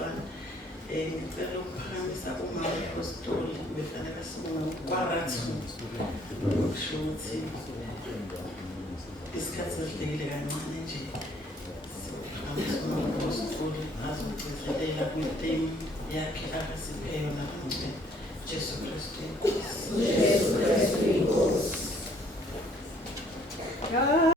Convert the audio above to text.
Maqalana. Ngicela ukuphakamisa umama wepostoli befanele sibonga kwarathu okusho ukuthi isikhathi sesidlekile kancane nje siphakamisa umama wepostoli azogcizelela kwitemu yakhe akasiphe yona kancane Jesu Kristu inkosi.